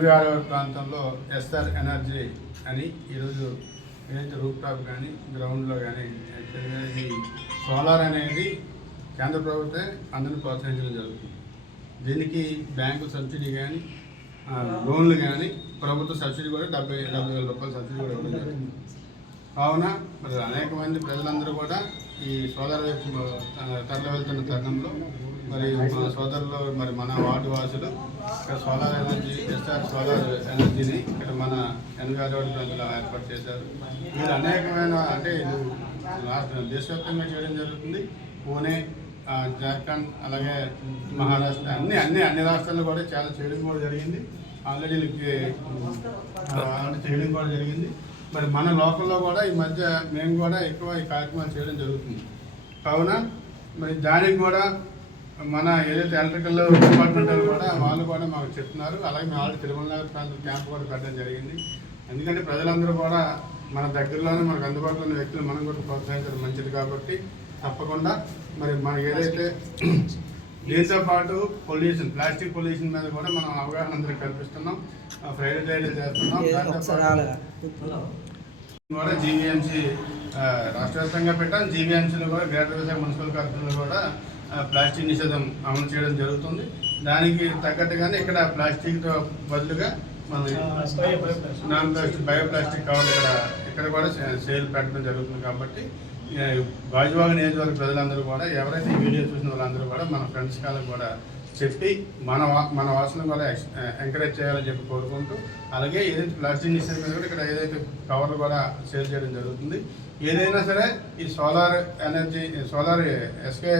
ఎనభై ఆరవ ప్రాంతంలో ఎస్ఆర్ ఎనర్జీ అని ఈరోజు ఏదైతే రూప్ టాప్ కానీ గ్రౌండ్లో కానీ ఈ సోలార్ అనేది కేంద్ర ప్రభుత్వం అందరిని ప్రోత్సహించడం జరుగుతుంది. దీనికి బ్యాంకు సబ్సిడీ కానీ లోన్లు కానీ ప్రభుత్వ సబ్సిడీ కూడా డెబ్బై డెబ్బై వేల రూపాయల సబ్సిడీ కూడా ఇవ్వడం జరుగుతుంది. కావున మరి అనేక మంది ప్రజలందరూ కూడా ఈ సోదర వైపు తరలి వెళ్తున్న తరుణంలో మరి మన సోదరులు మరి మన వార్డు వాసులు ఇక్కడ సోలార్ ఎనర్జీ ఎస్ఆర్ సోలార్ ఎనర్జీని ఇక్కడ మన ఎనభై ఆరు ఏర్పాటు చేశారు. మీరు అనేకమైన అంటే ఇది రాష్ట్ర దేశవ్యాప్తంగా చేయడం జరుగుతుంది. పూణే జార్ఖండ్ అలాగే మహారాష్ట్ర అన్ని అన్ని అన్ని రాష్ట్రాల్లో కూడా చాలా చేయడం కూడా జరిగింది. ఆల్రెడీ చేయడం కూడా జరిగింది. మరి మన లోకల్లో కూడా ఈ మధ్య మేము కూడా ఎక్కువ ఈ కార్యక్రమాలు చేయడం జరుగుతుంది. కావున మరి దానికి కూడా మన ఏదైతే ఎలక్ట్రికల్ డిపార్ట్మెంట్ కూడా వాళ్ళు కూడా మాకు చెప్తున్నారు. అలాగే మేము ఆల్రెడీ తిరుమల నగర్ ప్రాంతం క్యాంప్ కూడా పెట్టడం జరిగింది. ఎందుకంటే ప్రజలందరూ కూడా మన దగ్గరలోనే మనకు అందుబాటులో ఉన్న వ్యక్తులు మనం కూడా ప్రోత్సహించడం మంచిది కాబట్టి తప్పకుండా మరి మన ఏదైతే దీంతో పాటు పొల్యూషన్ ప్లాస్టిక్ పొల్యూషన్ మీద కూడా మనం అవగాహన అందరికి కల్పిస్తున్నాం. ఫ్రైడే చేస్తున్నాం. కూడా జీవీఎంసీ రాష్ట్ర వ్యాప్తంగా పెట్టాం జీవీఎంసీలో కూడా గ్రేటర్ విశాఖ మున్సిపల్ కార్పొరేషన్లో కూడా ప్లాస్టిక్ నిషేధం అమలు చేయడం జరుగుతుంది. దానికి తగ్గట్టుగానే ఇక్కడ ప్లాస్టిక్తో బదులుగా మనం నాన్ ప్లాస్టిక్ బయో ప్లాస్టిక్ కవర్లు ఇక్కడ ఇక్కడ కూడా సేల్ పెట్టడం జరుగుతుంది కాబట్టి గాజువాగ నియోజకవర్గ ప్రజలందరూ కూడా ఎవరైతే ఈ వీడియో చూసిన వాళ్ళందరూ కూడా మన ఫ్రెండ్స్ కాళ్ళకు కూడా చెప్పి మన వా మన వాసన కూడా ఎంకరేజ్ చేయాలని చెప్పి కోరుకుంటూ అలాగే ఏదైతే ప్లాస్టిక్ నిషేధం మీద కూడా ఇక్కడ ఏదైతే కవర్లు కూడా సేల్ చేయడం జరుగుతుంది ఏదైనా సరే ఈ solar energy solar S K.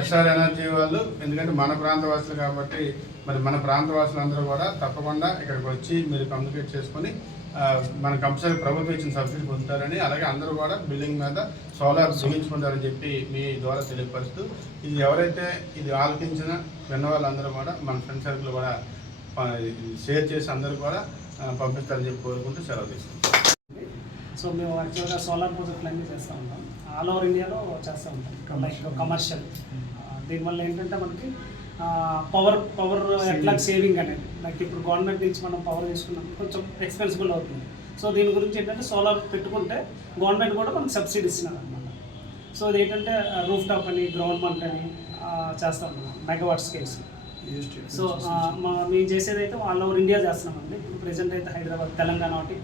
S R energy వాళ్ళు ఎందుకంటే మన ప్రాంత వాసులు కాబట్టి మరి మన ప్రాంత వాసులందరూ కూడా తప్పకుండా ఇక్కడికి వచ్చి మీరు కమ్యూనికేట్ చేసుకొని మన కంపల్సరీ ప్రభుత్వం ఇచ్చిన సబ్సిడీ పొందుతారని అలాగే అందరూ కూడా బిల్డింగ్ మీద సోలార్ బిగించుకుంటారని చెప్పి మీ ద్వారా తెలియపరుస్తూ ఇది ఎవరైతే ఇది ఆలోచించిన విన్న వాళ్ళందరూ కూడా మన ఫ్రెండ్ సర్కిల్ కూడా షేర్ చేసి అందరూ కూడా పంపిస్తారని చెప్పి కోరుకుంటూ సెలవు తీసుకుంటాం సో మేము యాక్చువల్గా సోలార్ ప్రాజెక్టులు అన్నీ చేస్తూ ఉంటాం. ఆల్ ఓవర్ ఇండియాలో చేస్తూ ఉంటాం. లైక్ కమర్షియల్ దీనివల్ల ఏంటంటే మనకి పవర్ పవర్ ఎట్లా సేవింగ్ అనేది లైక్ ఇప్పుడు గవర్నమెంట్ నుంచి మనం పవర్ తీసుకున్నాం కొంచెం ఎక్స్పెన్సిబుల్ అవుతుంది. సో దీని గురించి ఏంటంటే సోలార్ పెట్టుకుంటే గవర్నమెంట్ కూడా మనకి సబ్సిడీ ఇస్తున్నారు అనమాట సో ఇది ఏంటంటే రూఫ్ టాప్ అని గ్రౌండ్ మంట్ అని చేస్తాం మనం మెగావాట్ స్కేల్స్ సో మా మేము చేసేది అయితే ఆల్ ఓవర్ ఇండియా చేస్తున్నామండి ప్రెసెంట్ అయితే హైదరాబాద్ తెలంగాణ ఒకటి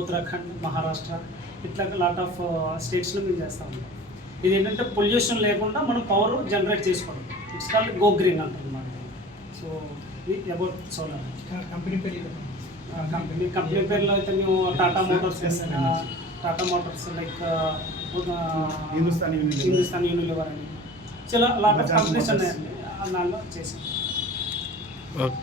ఉత్తరాఖండ్ మహారాష్ట్ర ఇట్లా లాట్ ఆఫ్ స్టేట్స్లో మేము చేస్తాం ఇది ఏంటంటే పొల్యూషన్ లేకుండా మనం పవర్ జనరేట్ చేసుకోవడం ఇట్స్ కాల్డ్ గో గ్రీన్ అంటారు అన్నమాట సో ఇది అబౌట్ సోలార్ కంపెనీ పేరు కంపెనీ కంపెనీ పేరులో అయితే మేము Tata Motors Tata Motors like Hindustan. Hindustan Unilever అని చాలా లాట్ ఆఫ్ కంపెనీస్. ఉన్నాయండి. దానిలో చేసాం ఓకే